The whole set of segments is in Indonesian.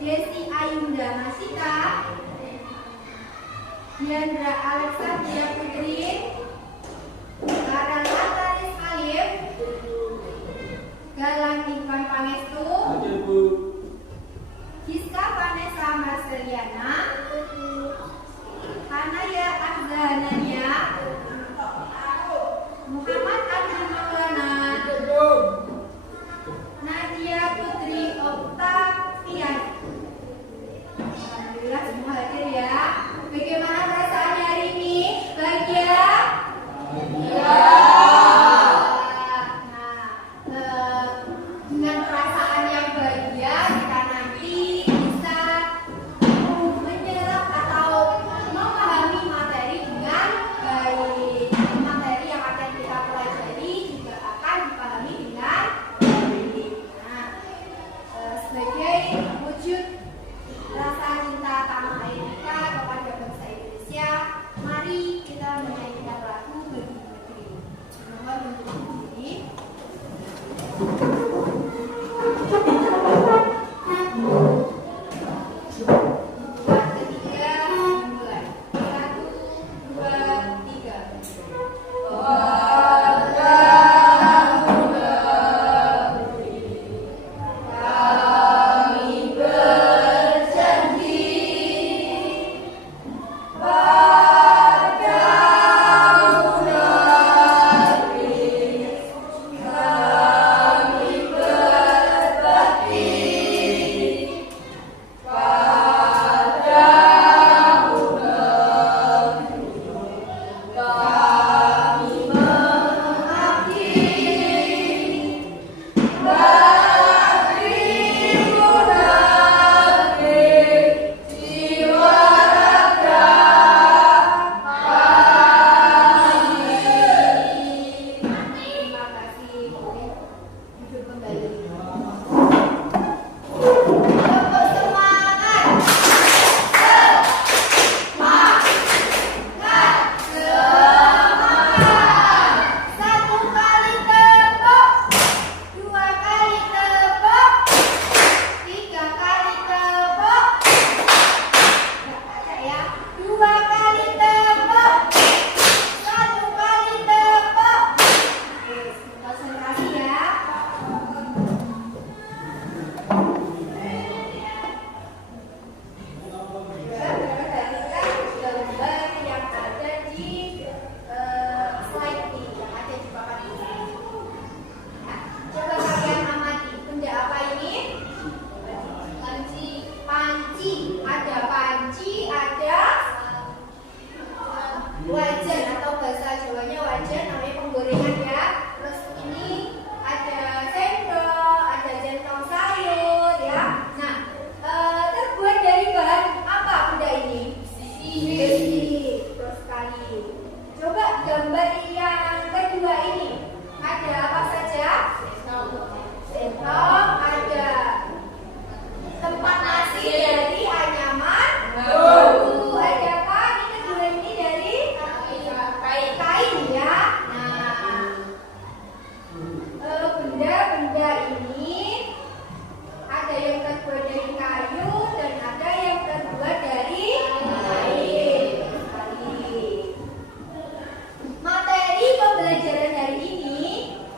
Desi Ayunda Masika, Diandra Alexandria Putri, Karang Ataris Alif, Galang Ivan Pangestu, Giska Vanessa Marceliana, Hanaya Ahzanania, Muhammad Abdul Maulana, Nadia Putri Oktavian. Alhamdulillah semua hadir ya. Bagaimana perasaannya hari ini? Bahagia? Iya. Dengan perasaan yang bahagia kita nanti bisa menyerap atau memahami materi dengan baik. Materi yang akan kita pelajari juga akan dipahami dengan baik. Sebagai wujud rasa cinta tanah air kita kepada bangsa Indonesia, mari kita menyanyikan lagu Bagi Negeri. Mohon untuk berdiri. Buat ketiga dimulai. 1, 2, 3. Wajan atau bahasa Jawanya wajan, namanya penggorengan ya. Terus ini ada sendok, ada centong sayur ya. Nah, terbuat dari bahan apa benda ini? Besi. Terus sekali. Coba gambar yang kedua ini. Ada apa saja? Sendok, ada tempat nasi dari anyaman, ada apa? Ini kedua ini dari kain ya. Nah, benda-benda ini ada yang terbuat dari kayu dan ada yang terbuat dari kain. Materi pembelajaran hari ini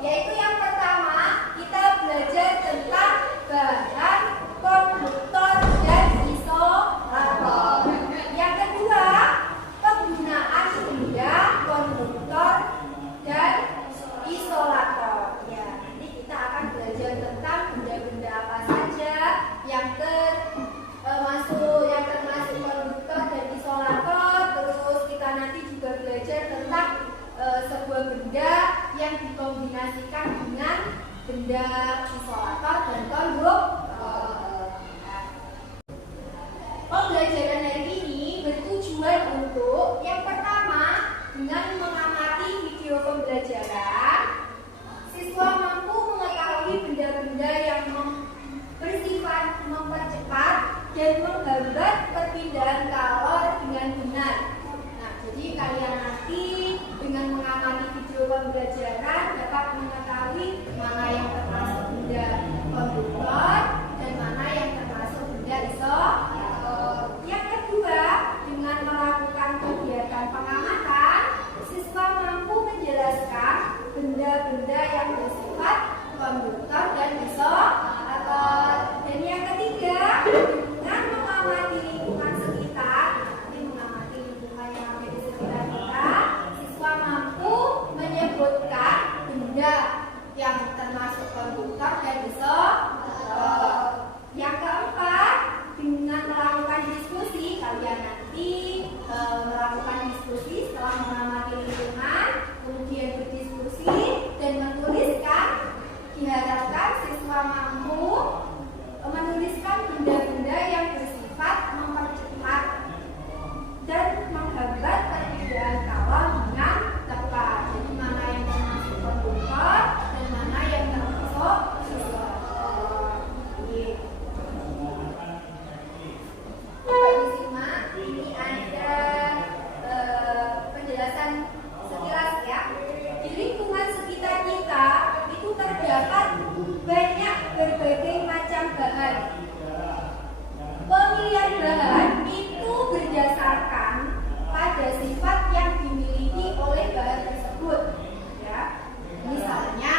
yaitu yang pertama kita belajar tentang bahan konduktor dan isolator. Yang kedua, penggunaan benda konduktor dan isolator. Ya, nanti kita akan belajar tentang benda-benda apa saja yang termasuk konduktor dan isolator. Terus kita nanti juga belajar tentang sebuah benda yang dikombinasikan dengan benda isolator dan konduktor. Pembelajaran hari ini bertujuan untuk yang pertama, dengan mengamati video pembelajaran, siswa mampu mengetahui benda-benda yang bersifat mempercepat dan menghambat perpindahan kalor dengan benar. Nah, jadi kalian nanti dengan mengamati video pembelajaran dapat mengetahui mana yang termasuk benda konduktor dan mana yang termasuk benda isolator. mahasiswa mampu menuliskan benda-benda yang bersifat mempercepat dan menghambat perbedaan kalor dengan tepat. Jadi mana yang termasuk konduktor dan mana yang termasuk isolator. Coba disimak, ini ada penjelasan sekilas ya. Di lingkungan sekitar kita itu terdapat banyak berbagai macam bahan. Pemilihan bahan itu berdasarkan pada sifat yang dimiliki oleh bahan tersebut. Ya. Misalnya,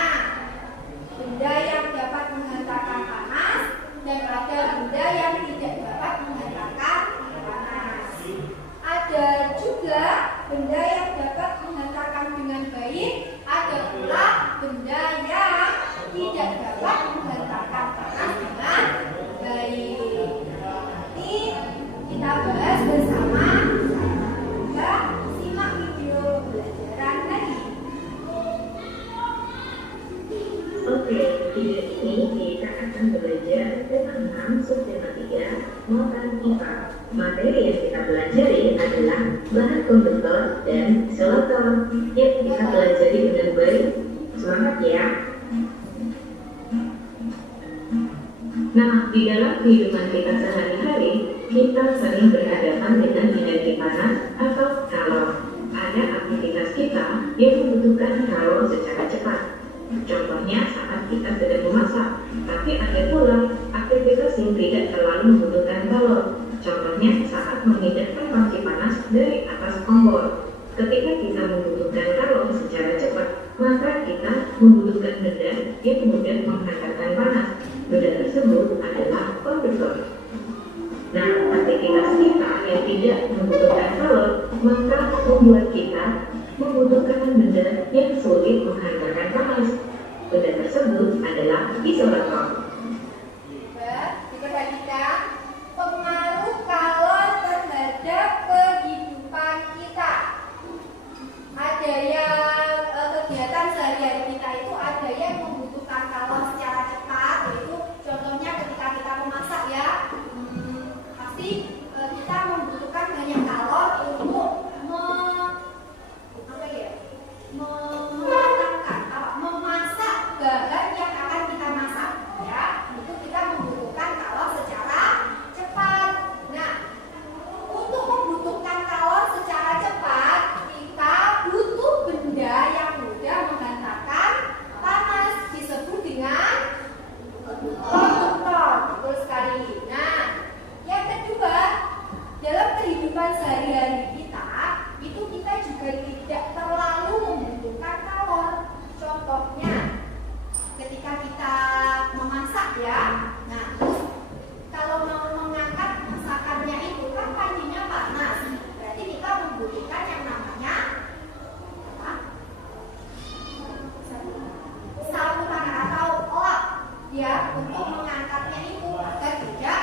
benda yang dapat menghantarkan panas dan ada benda yang tidak dapat menghantarkan panas. Ada juga benda yang dapat menghantarkan dengan baik, ada pula benda yang tidak dapat menghantarkan panas dengan baik. Ini kita bahas bersama. Ya, simak video pelajaran tadi. Oke, video ini kita akan belajar tentang sistematika muatan IPA. Materi yang kita pelajari adalah bahan konduktor dan isolator yang kita pelajari dengan baik. Semangat ya! Nah, di dalam kehidupan kita sehari-hari, kita sering berhadapan dengan energi panas atau kalor. Ada aktivitas kita yang membutuhkan kalor secara cepat. Contohnya saat kita sedang memasak, tapi ada pula aktivitas yang tidak terlalu membutuhkan kalor. Contohnya saat memindahkan panci panas dari atas kompor. Ketika kita membutuhkan kalor secara cepat, maka kita membutuhkan benda yang mudah menghantarkan panas. Benda tersebut adalah konduktor. Nah, aktivitas kita yang tidak membutuhkan kalor, maka membuat kita membutuhkan benda yang sulit menghantarkan panas. Benda tersebut adalah isolator. Diperhatikan pengaruh kalor terhadap kehidupan kita. Ada yang kegiatan sehari-hari kita itu ada yang membutuhkan kalor secara cepat, yaitu contohnya ketika kita memasak ya, pasti kita membutuhkan banyak kalor untuk memasak bahan yang akan kita masak ya. Itu kita membutuhkan kalor secara cepat. Nah, untuk membutuhkan kalor secara cepat, kita butuh benda yang mudah menghantarkan panas, disebut dengan konduktor. Betul sekali. Nah, yang kedua, dalam kehidupan sehari-hari kita, itu kita juga tidak terlalu membutuhkan kalor. Contohnya, ketika kita memasak ya, nah terus kalau mau mengangkat masakannya itu kan pancinya panas, berarti kita membutuhkan yang namanya apa? Saluran atau lap ya, untuk mengangkatnya itu agar tidak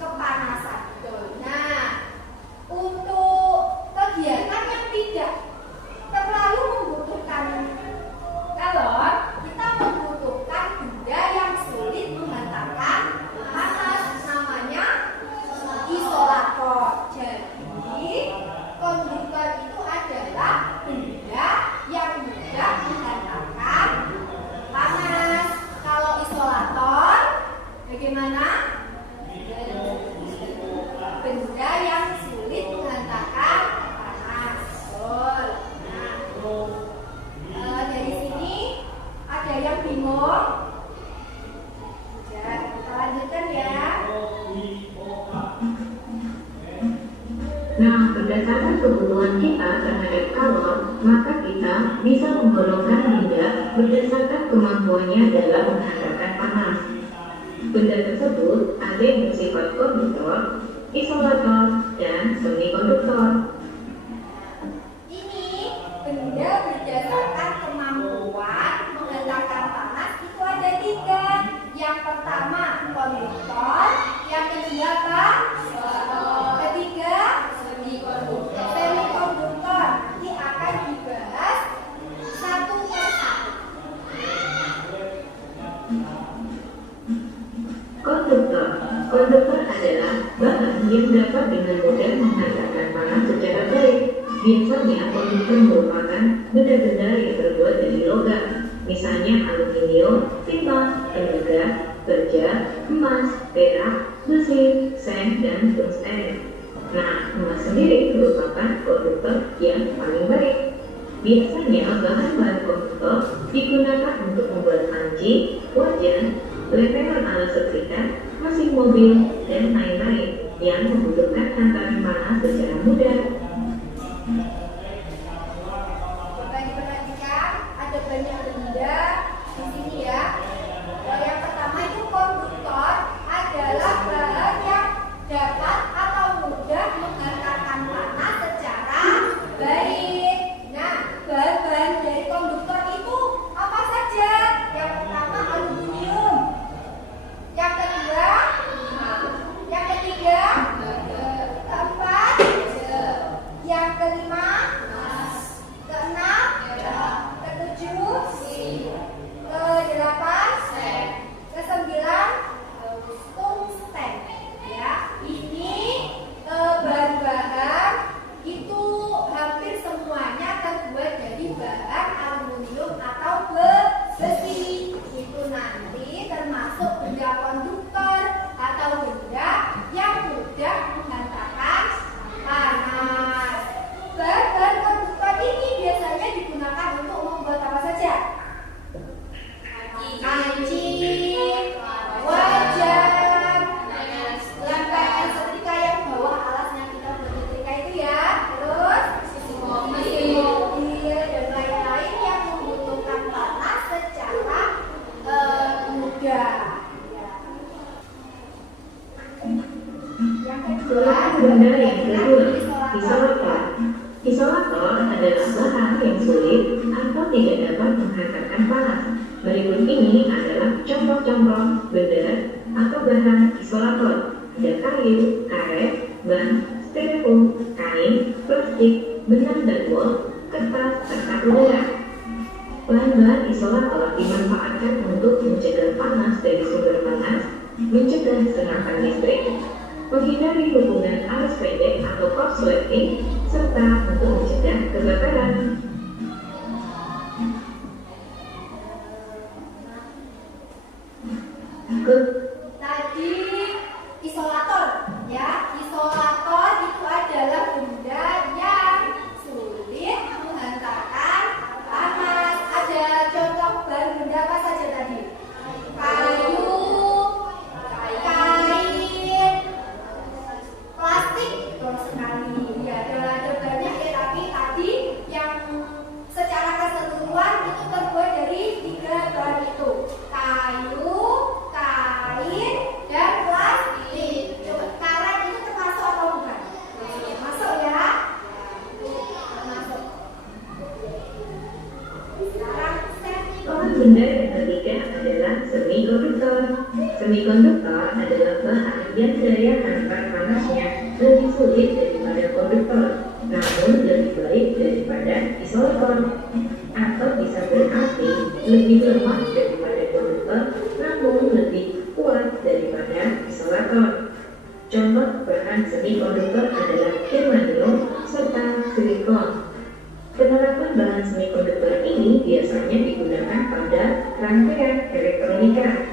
kepanasan. Nah, untuk kegiatan yang tidak terlalu membutuhkan kalor, kita membutuhkan benda yang sulit menghantarkan panas, namanya isolator. Jadi konduktor itu adalah benda yang mudah menghantarkan panas. Kalau isolator bagaimana? Benda yang sulit menghantarkan panas. Betul. Nah, dari sini ada yang bingung? Ya, kita lanjutkan ya. Nah, berdasarkan kebutuhan kita terhadap kalor, maka kita bisa menggolongkan benda berdasarkan kemampuannya dalam menghantarkan panas. Benda tersebut ada yang bersifat konduktor, isolator, dan semikonduktor. Ini benda berdasarkan kemampuan menghantarkan panas itu ada 3. Yang pertama konduktor, yang kedua apa? Ketiga semikonduktor. Semikonduktor nanti akan dibahas satu per satu. yang dapat dengan mudah menghantarkan panas secara baik. Biasanya konduktor merupakan benda-benda yang terbuat dari logam, misalnya aluminium, timah, tembaga, baja, emas, perak, besi, seng, dan tungsten. Nah, emas sendiri merupakan konduktor yang paling baik. Biasanya bahan-bahan konduktor digunakan untuk membuat panci, wajan, lempengan alat setrika, mesin mobil, dan lain-lain yang membutuhkan hantaran panas secara mudah. Coba diperhatikan, ada banyak benda di sini ya. Yang pertama itu konduktor adalah bahan yang dapat atau mudah menghantarkan panas secara baik. Nah, bahan-bahan dari konduktor itu apa saja? Yang pertama aluminium. Yang kedua, yang ketiga, keempat, yang kelima, keenam, ketujuh, kedelapan, kesembilan, tungsten. Ya, ini bahan-bahan itu hampir semuanya terbuat dari bahan aluminium atau besi. Itu nanti termasuk benda konduktor atau benda yang mudah menghantarkan panas. Bahan konduktor ini biasanya digunakan untuk membuat apa saja? Panci, wajan, lempengan setrika yang bawah alasnya kita buat setrika itu ya. Terus mesin mobil dan lain-lain yang membutuhkan panas secara mudah. Yang kedua, Benda yang kedua, isolator. Isolator adalah bahan yang sulit atau tidak dapat menghantarkan panas. Berikut ini adalah contoh-contoh benda atau bahan isolator. Ada kayu, karet, ban, styrofoam, kain, plastik, benang dan wol, kertas, serta udara. Bahan-bahan isolator dimanfaatkan untuk mencegah panas dari sumber panas, mencegah senapan listrik, menghindari hubungan arus pendek atau korsleting, serta untuk mencegah kebakaran. Tadi isolator ya. Isolator itu adalah benda yang sulit menghantarkan panas. Ada contoh bahan benda apa saja tadi? Kayu, kain, plastik, betul sekali. Ya, ada banyak ya, tapi tadi yang secara keseluruhan itu terbuat dari 3 bahan itu: kayu, kain, dan plastik. Karet itu termasuk atau bukan? Masuk ya. Termasuk. Sekarang Bahan benda yang ketiga adalah semikonduktor. Semikonduktor adalah bahan yang daya hantar panasnya lebih sulit daripada konduktor, namun lebih baik daripada isolator, atau bisa berarti lebih lemah daripada konduktor, namun lebih kuat daripada isolator. Contoh bahan semikonduktor adalah germanium serta silikon. Penerapan bahan semikonduktor ini biasanya digunakan pada rangkaian elektronika.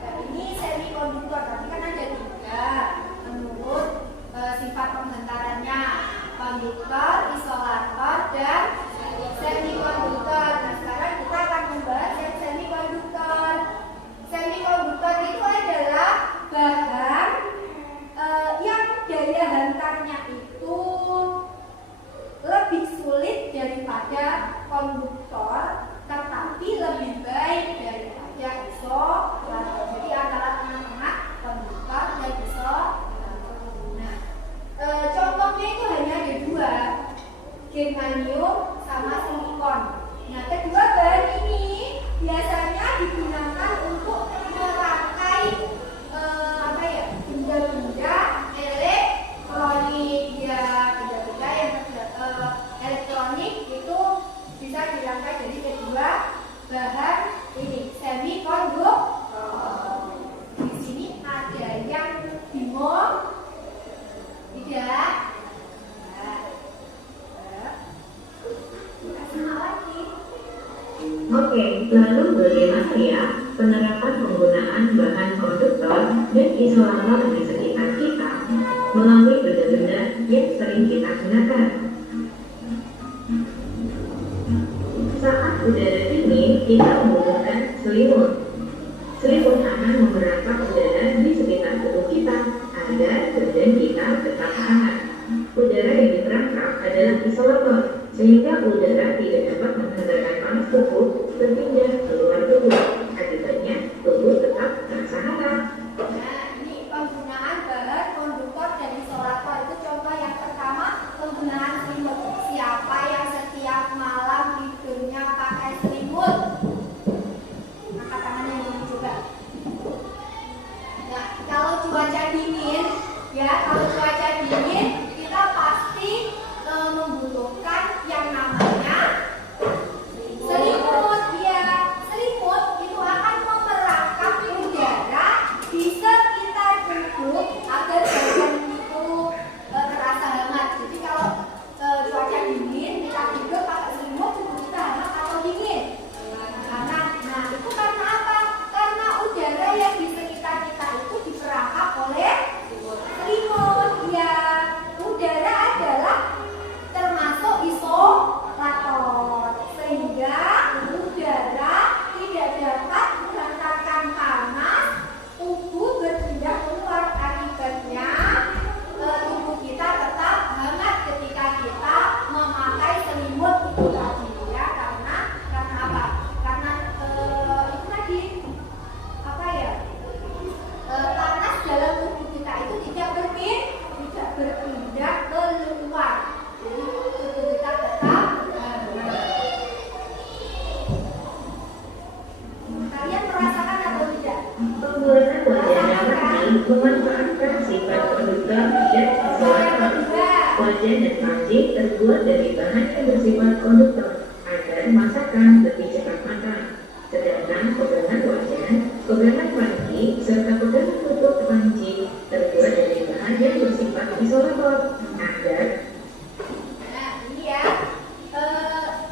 Nah, ini semikonduktor, tapi kan ada 3 menurut sifat supaya penerapan penggunaan bahan konduktor dan isolator di sekitar kita melalui benda-benda yang sering kita gunakan. Saat udara dingin, kita membutuhkan selimut. Selimut akan memerangkap udara di sekitar tubuh kita agar badan kita tetap hangat. Udara yang diperangkap adalah isolator, sehingga udara tidak dapat menghantarkan panas tubuh berpindah keluar tubuh. Akibatnya, tubuh tetap terasa hangat. Nah, ini penggunaan bahan konduktor dan isolator. Itu contoh yang pertama, penggunaan selimut. Siapa yang setiap malam tidurnya pakai selimut? Angkat tangannya dulu coba. Nah, kalau cuaca dingin, kalau cuaca dingin, kita pasti membutuhkan yang namanya selimut. Selimut itu akan memerangkap udara di sekitar tubuh agar badan itu terasa hangat. Jadi kalau cuaca dingin, kita tidur pakai selimut, tubuh kita hangat atau dingin? Nah, itu karena apa? Karena udara yang di sekitar kita itu diperangkap oleh selimut. Udara adalah termasuk isolator, sehingga udara tidak dapat menghantarkan panas, tubuh berpindah keluar. Akibatnya tubuh kita tetap hangat ketika kita memakai selimut itu tadi, karena apa? Karena itu tadi panas dalam tubuh kita itu tidak berpindah keluar. Jadi tubuh kita tetap hangat. Kalian merasakan atau tidak? Pembuatan wajan dapat memanfaatkan sifat konduktor dan isolator. Wajan dan panci terbuat dari bahan yang bersifat konduktor agar masakan lebih cepat matang. Sedangkan pegangan wajan, pegangan panci, serta pegangan tutup panci terbuat dari bahan yang bersifat isolator agar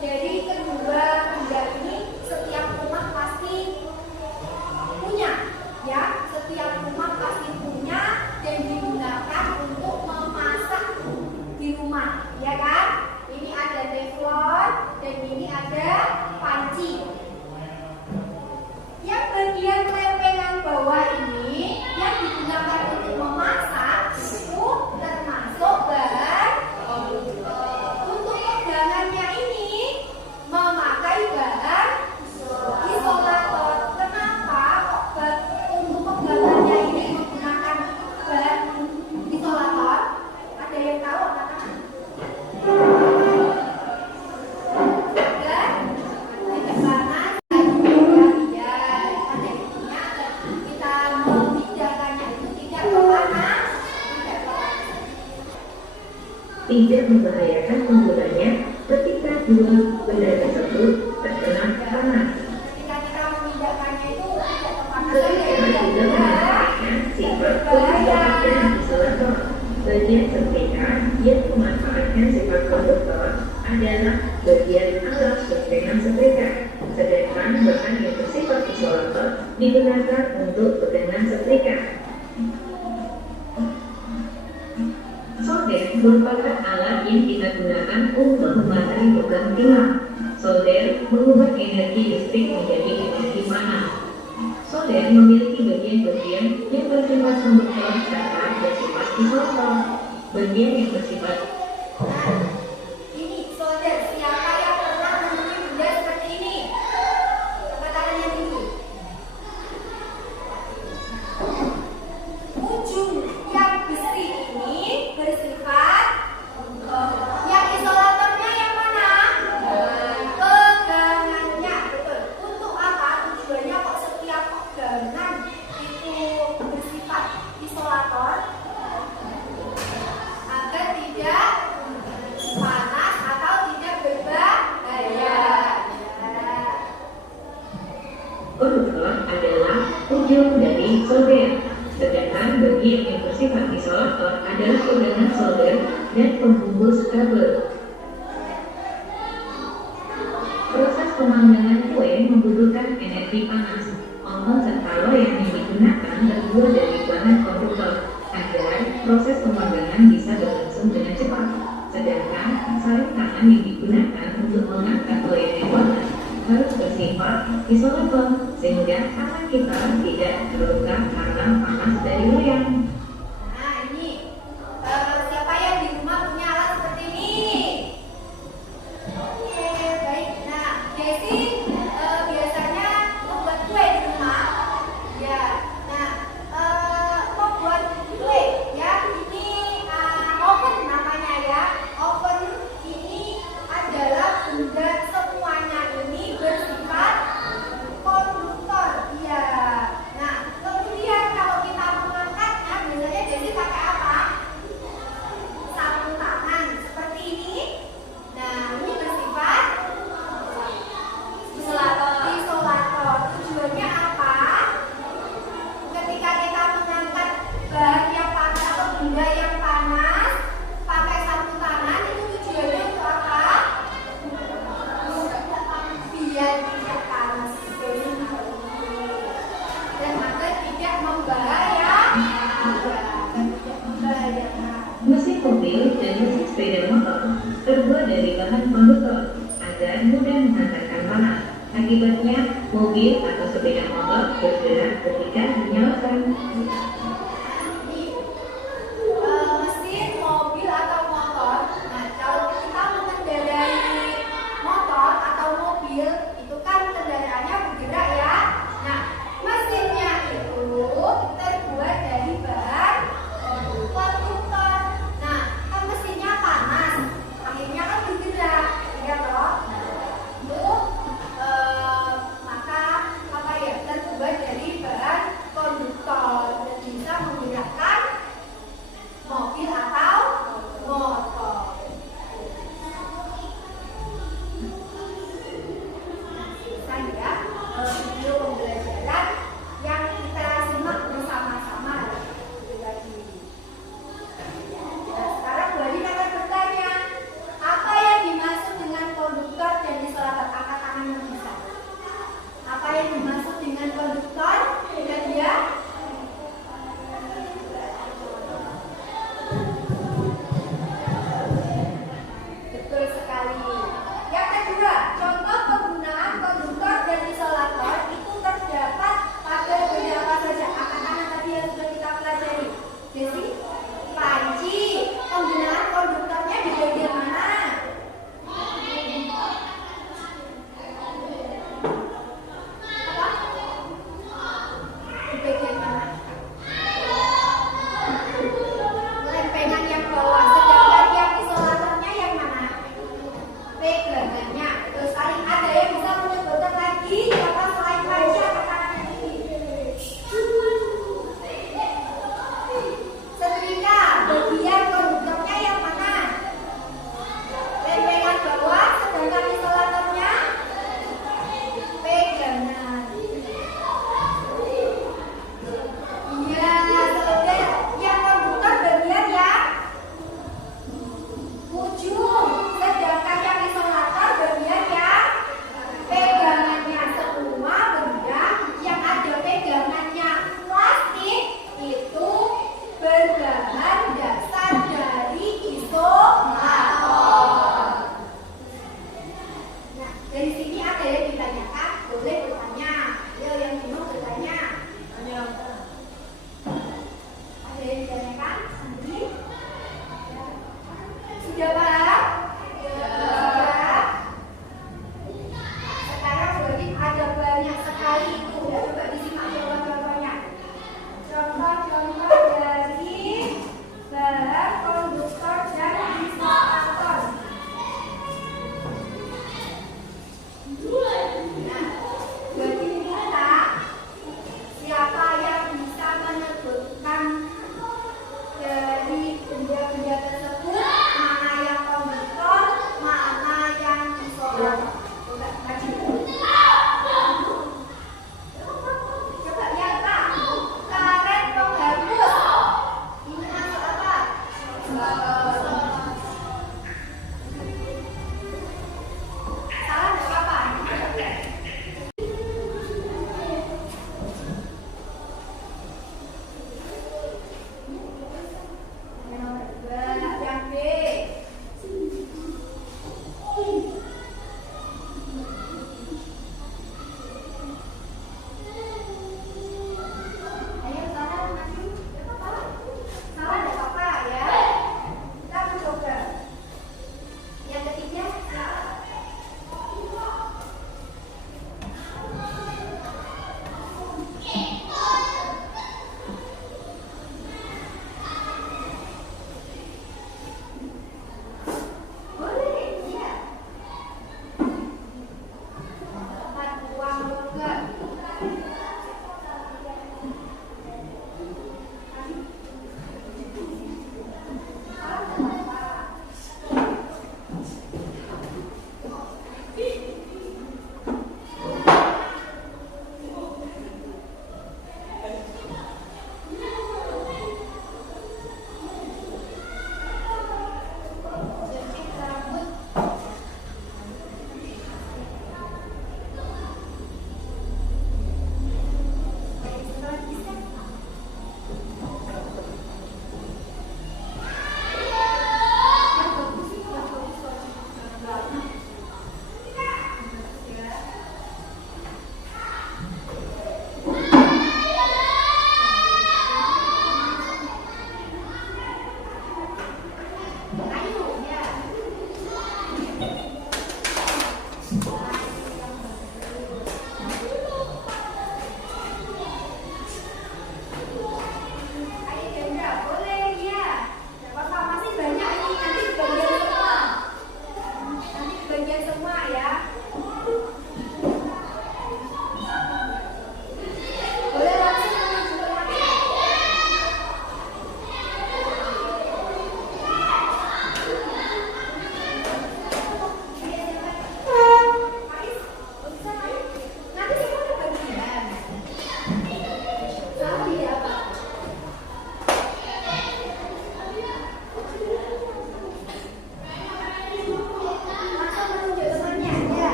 Dari kedua benda ini setiap rumah pasti punya, setiap rumah pasti punya dan digunakan untuk memasak di rumah, kan? Ini ada teflon dan ini ada panci. Yang bagian lempengan bawah ini yang digunakan untuk memasak itu termasuk bahan untuk pegangannya ini memakai bahan isolator. Kenapa kok untuk pegangannya ini menggunakan bahan isolator? Ada yang tahu apa? tidak membahayakan penggunanya ketika dua benda tersebut terkena panas. Ketika kita memindahkannya itu tidak terpanas. Sehingga juga memanfaatkan sifat konduktor dan isolator. Bagian setrika yang memanfaatkan sifat konduktor adalah bagian alas pegangan setrika, sedangkan bahan yang bersifat isolator digunakan untuk pegangan setrika. Solder merupakan alat yang kita gunakan untuk memateri logam tilam. Solder mengubah energi listrik menjadi energi panas. Solder memiliki bagian-bagian yang bersifat konduktor serta bersifat isolator. Bagian yang bersifat Ini solder, siapa yang pernah menemui benda seperti ini? Angkat tangannya tinggi. Ujung yang besi ini bersifat yang isolatornya yang mana? Pegangannya, betul. Untuk apa? Tujuannya kok setiap pegangan itu bersifat isolator? Agar tidak panas atau tidak berbahaya. konduktor adalah ujung dari solder. Sedangkan bagian yang bersifat isolator adalah pegangan solder dan pembungkus kabel. Proses pemanggangan kue membutuhkan energi panas. Konsep alloy yang digunakan terbuat dari bahan konduktor agar proses pemanggangan bisa berlangsung dengan cepat. Sedangkan sarung tangan yang digunakan untuk mengangkat loyang warna harus bersifat isolator sehingga tangan kita tidak terluka karena panas dari loyang. Nah, ini siapa yang di rumah punya alat seperti ini? Oke, baik. Nah, Jessi biasanya membuat kue di rumah. Ya. Nah, membuat kue ya. Ini oven namanya ya. Oven ini adalah benda semuanya ini bersifat konduktor. Iya. Nah, kemudian kalau kita mengangkatnya biasanya Jessi pakai apa? Sarung tangan seperti ini. Nah, ini bersifat isolator. Tujuannya apa? Ketika kita mengangkat bahan yang panas atau benda yang panas pakai sarung tangan, itu tujuannya untuk apa? Biar tidak panas dan agar tidak membahayakan. Mesin mobil dan mesin sepeda motor terbuat dari bahan konduktor agar mudah menghantarkan panas. Akibatnya, mobil atau sepeda motor bergerak ketika dinyalakan. Ini mesin mobil atau motor. Nah, kalau kita mengendarai motor atau mobil, itu kan kendaraannya bergerak ya. Nah, mesinnya itu terbuat dari bahan konduktor. Nah, kan mesinnya panas, akhirnya kan bergerak, ya toh? Itu maka apa ya terbuat dari bahan konduktor dan bisa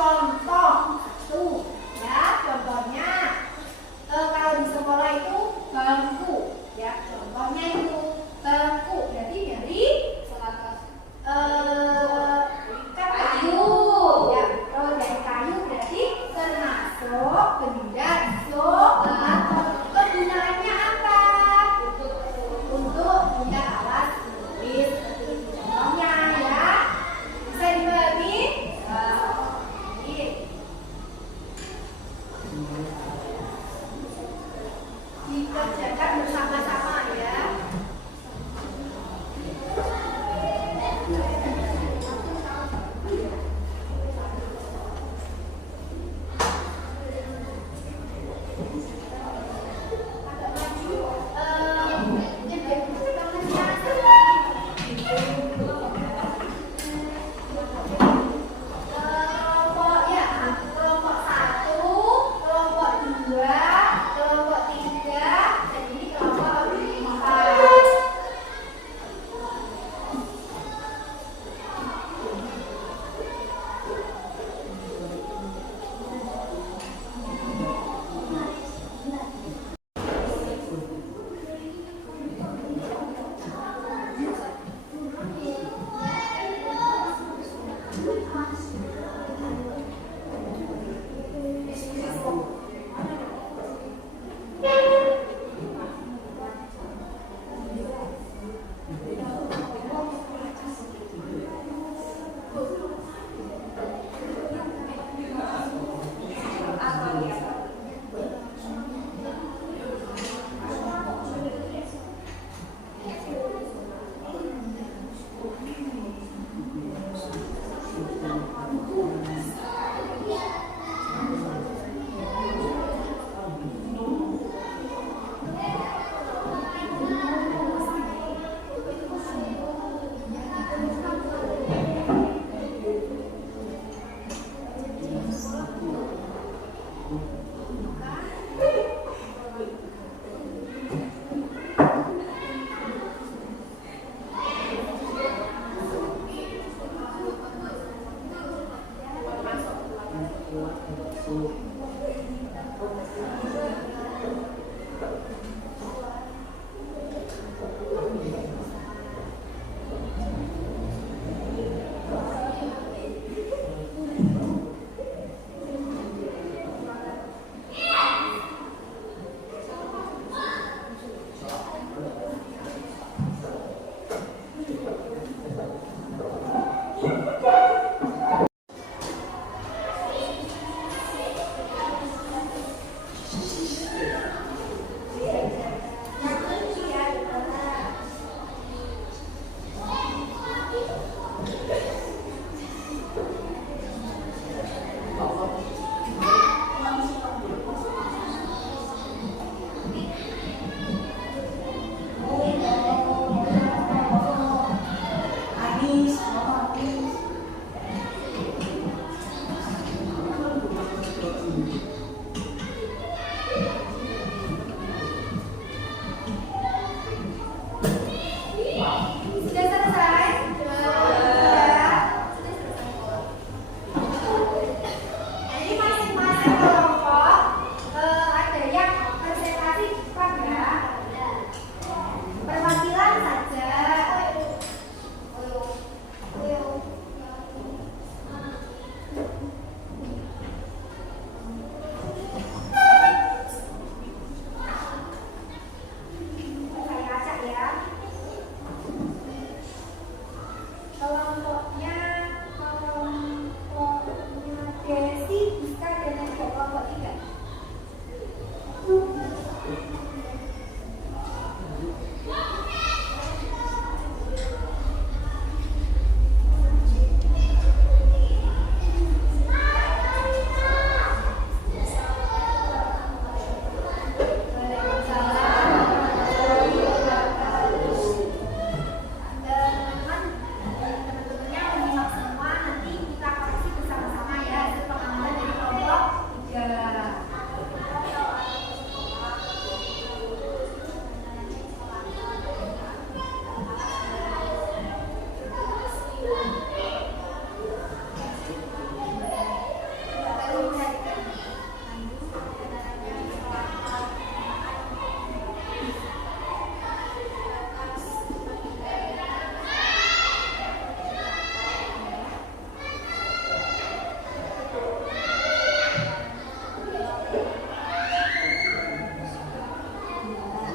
kelompok 2, kelompok 3, Sudah selesai? Sudah. Jadi masing-masing kelompok ada yang presentasi cepat ya. Perwakilan saja. Saya acak ya. Kelompoknya Desi bisa dengan kelompok 3. Teman-temannya menyimak semua, nanti kita koreksi bersama-sama ya hasil pengambilan dari kelompok 3.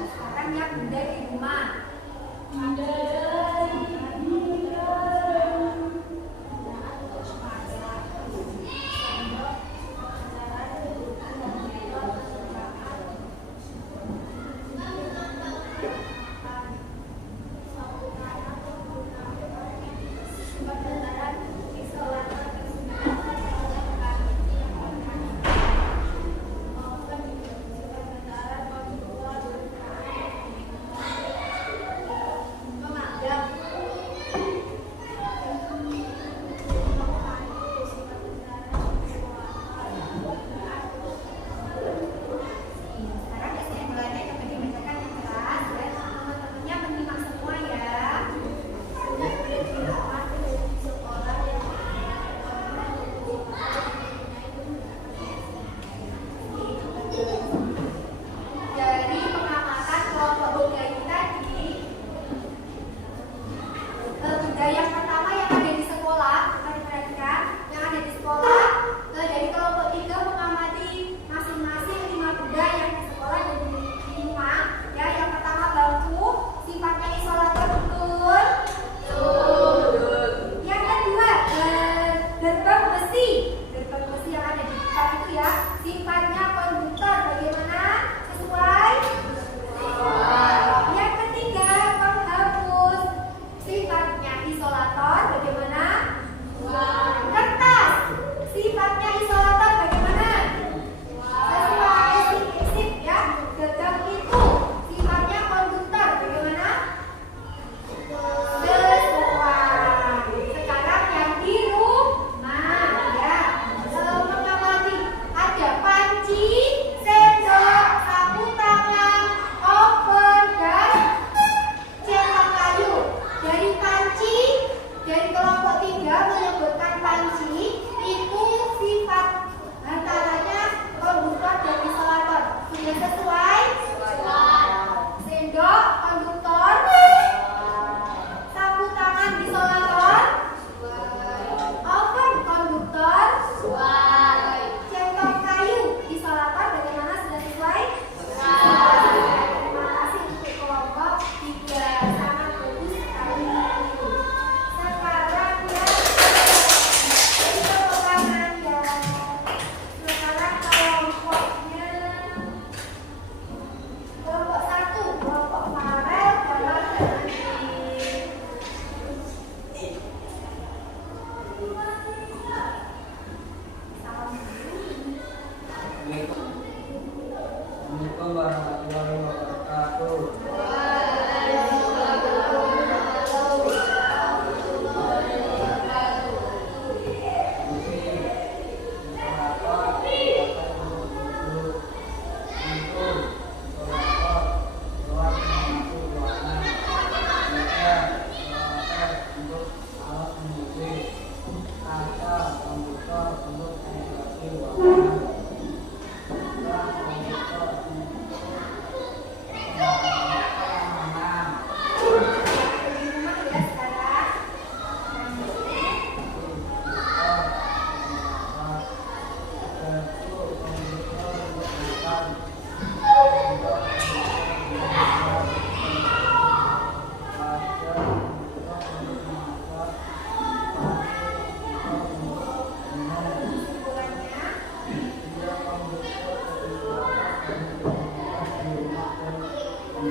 Sekarang ya bunda di rumah. Mama,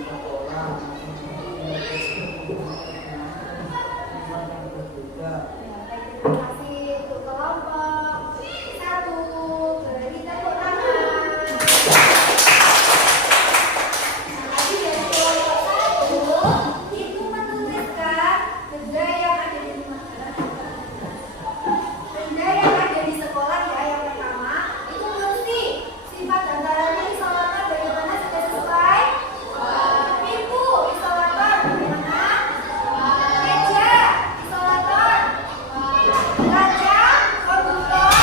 sekolah yang berbeda. Terima kasih untuk kelompok satu. Beri tepuk tangan. Nah, tadi dari kelompok satu itu menuliskan benda yang ada di mana? Benda yang ada di sekolah ya. Yang pertama itu kursi. Sifat dan caranya isolator bagaimana sudah sesuai? Pintu isolator bagaimana? Meja isolator. Kaca, konduktor,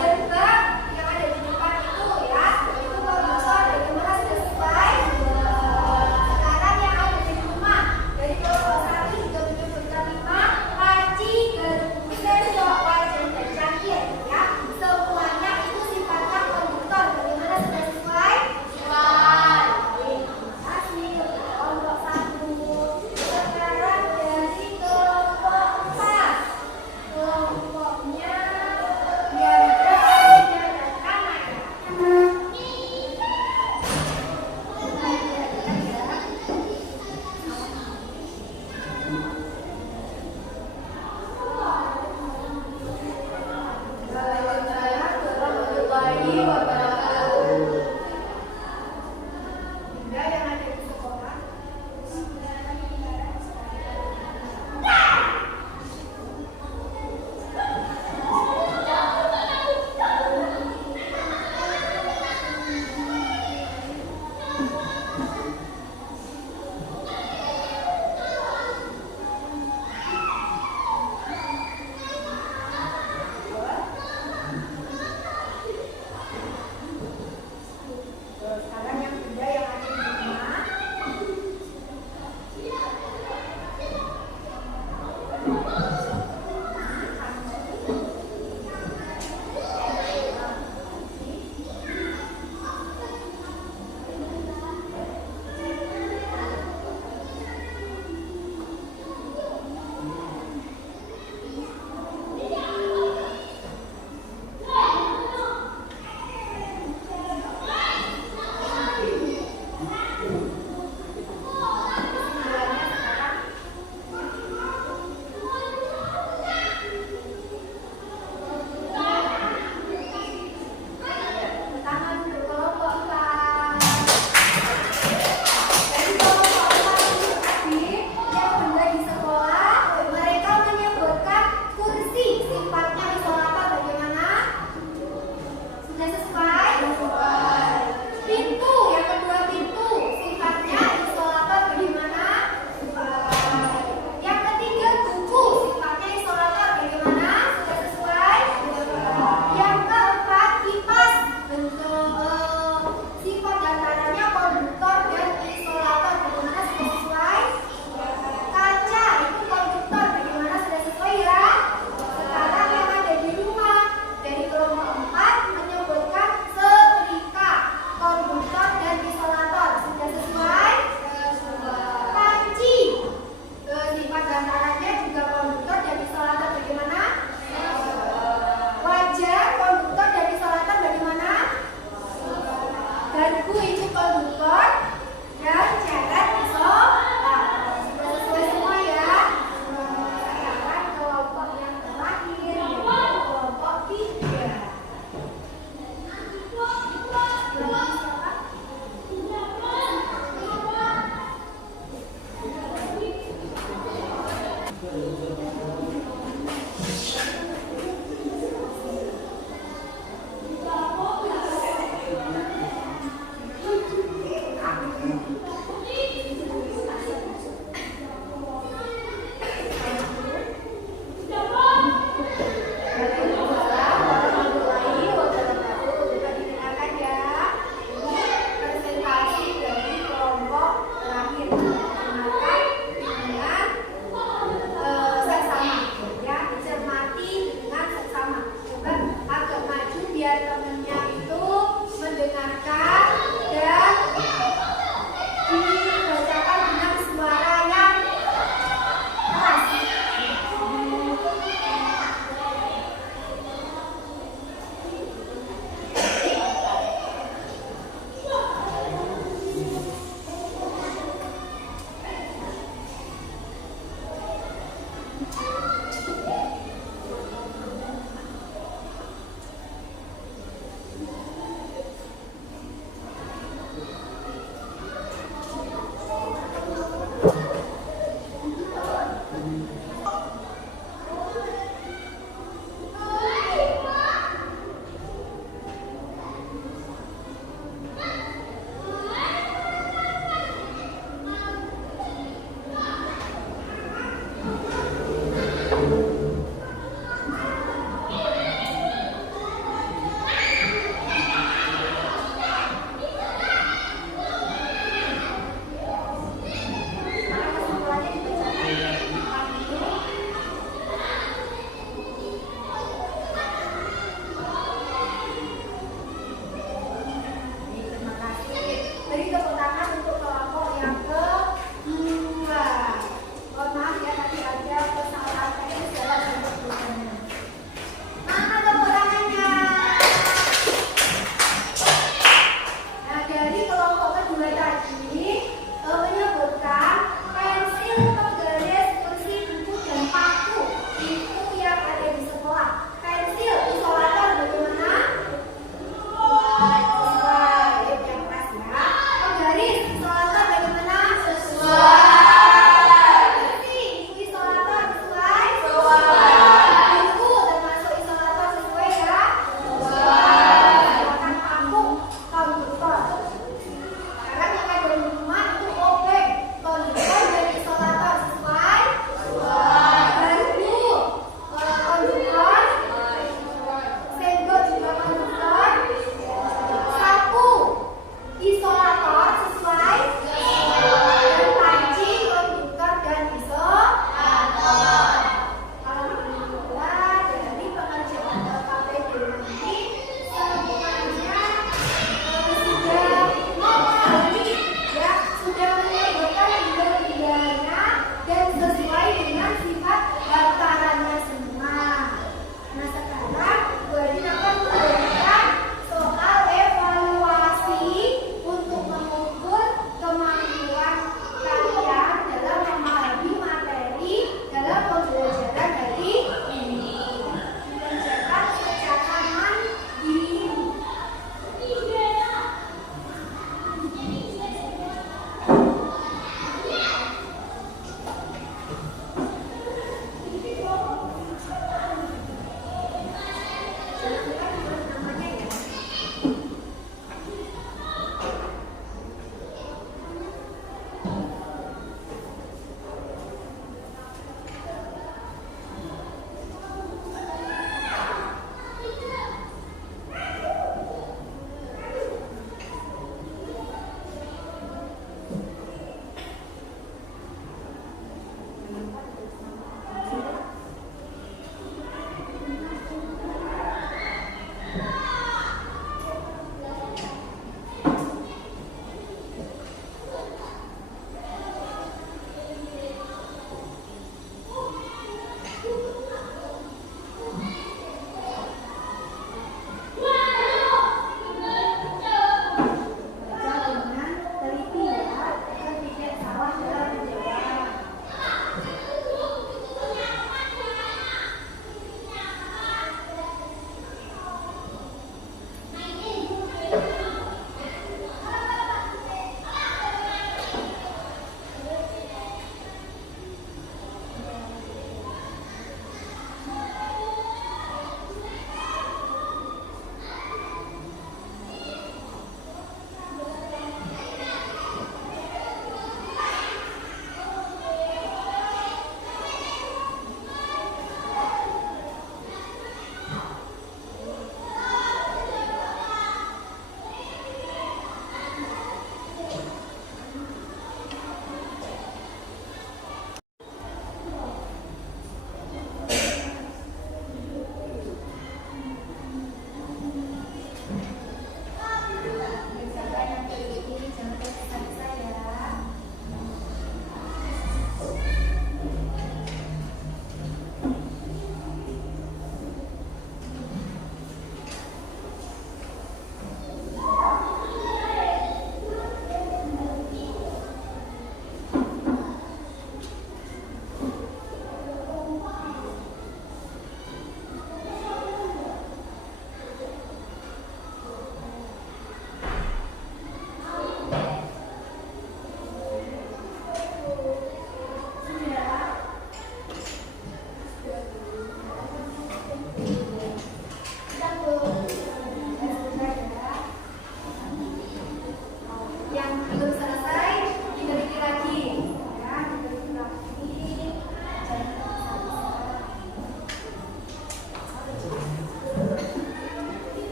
gerbang yang ada di depan itu ya, itu konduktor bagaimana sudah sesuai? Sekarang yang ada di rumah dari kelompok satu juga menyebutkan 5 panci, garpu, sendok, wajan dan cangkir ya. Semuanya itu sifatnya konduktor bagaimana sudah sesuai? Sesuai. Terima kasih untuk kelompok satu. Sekarang dari kelompok 4. Kelompoknya Yanda, Aida, dan Anaya. Waalaikumsalam warahmatullahi wabarakatuh. Benda yang ada di sekolah. Sekarang yang benda yang ada di rumah. Tangan untuk kelompok 4. Dari kelompok 4 itu tadi yang benda di sekolah, mereka menyebutkan kursi. Sifatnya isolator bagaimana? Sudah sesuai? Sesuai. Pintu, yang kedua pintu. Sifatnya isolator bagaimana? Sesuai. Yang ketiga buku. Sifatnya isolator bagaimana? Sudah sesuai? Sesuai. Yang keempat kipas. Bentuk sifat dan caranya konduktor dan isolator bagaimana sudah sesuai? Kaca itu konduktor bagaimana sudah sesuai ya? Sekarang yang ada di rumah dari kelompok 4 menyebutkan setrika, konduktor dan isolator sudah sesuai? Sesuai. Panci sifat dan caranya juga konduktor dan isolator bagaimana? Wajan konduktor dan isolator bagaimana? Garpu itu konduktor dan ceret isolator. Sudah sesuai semua ya? Sekarang kelompok yang terakhir yaitu kelompok 3.